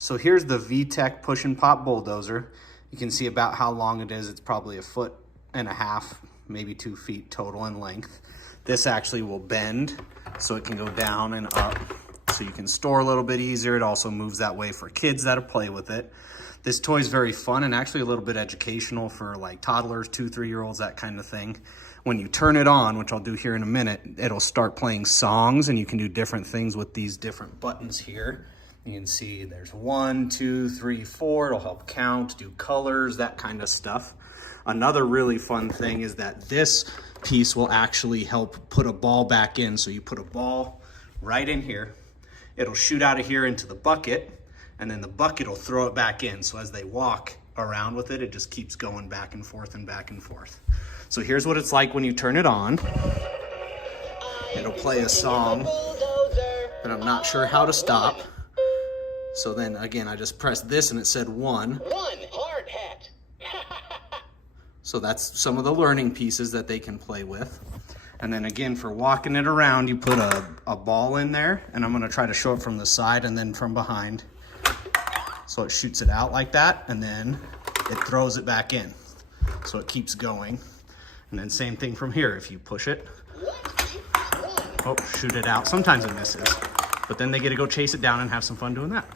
So here's the VTech push and pop bulldozer. You can see about how long it is. It's probably 1.5 feet, maybe 2 feet total in length. This actually will bend so it can go down and up, so you can store a little bit easier. It also moves that way for kids that'll play with it. This toy is very fun and actually a little bit educational for like toddlers, 2, 3-year-olds, that kind of thing. When you turn it on, which I'll do here in a minute, it'll start playing songs, and you can do different things with these different buttons here. You can see there's 1, 2, 3, 4. It'll help count, do colors, that kind of stuff. Another really fun thing is that this piece will actually help put a ball back in. So you put a ball right in here. It'll shoot out of here into the bucket, and then the bucket will throw it back in. So as they walk around with it, it just keeps going back and forth and back and forth. So here's what it's like when you turn it on. It'll play a song that I'm not sure how to stop. So then again, I just pressed this and it said 1. Hard hat. So that's some of the learning pieces that they can play with. And then again, for walking it around, you put a ball in there, and I'm gonna try to show it from the side and then from behind. So it shoots it out like that, and then it throws it back in. So it keeps going. And then same thing from here. If you push it, oh, shoot it out. Sometimes it misses, but then they get to go chase it down and have some fun doing that.